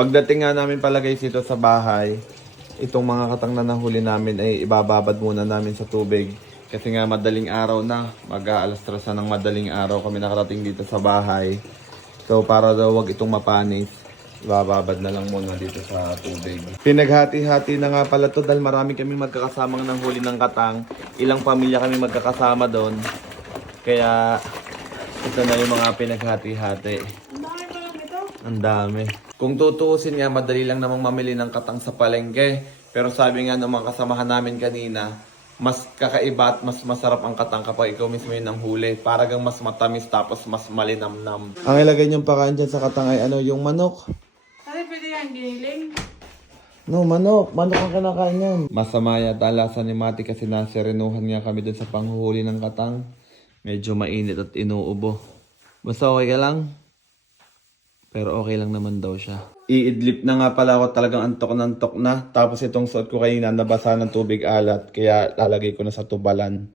Pagdating nga namin pala guys dito sa bahay, itong mga katang na nahuli namin ay ibababad muna namin sa tubig. Kasi nga madaling araw na, mag-aalas 3 na ng madaling araw kami nakarating dito sa bahay. So para daw wag itong mapanis, ibababad na lang muna dito sa tubig. Pinaghati-hati na nga pala to dahil marami kami magkakasamang nang huli ng katang. Ilang pamilya kami magkakasama doon. Kaya ito na yung mga pinaghati-hati. Ang dami pa lang ito. Ang dami. Kung tutuusin nga, madali lang namang mamili ng katang sa palengke. Pero sabi nga ng mga kasamahan namin kanina, mas kakaiba at mas masarap ang katang kapag ikaw mismo yun ang huli. Paragang mas matamis tapos mas malinamnam. Ang ilagay niyong pakain dyan sa katang ay ano, yung manok. Kasi pwede yan giniling. No, manok. Manok ang kinakain yan. Masama yata lasa ni Mati kasi naserenuhan nga kami dun sa panghuhuli ng katang. Medyo mainit at inuubo. Basta okay ka lang? Pero okay lang naman daw siya. Iidlip na nga pala ako, talagang antok na antok na. Tapos itong suot ko kanina nabasa ng tubig alat. Kaya lalagay ko na sa tubalan.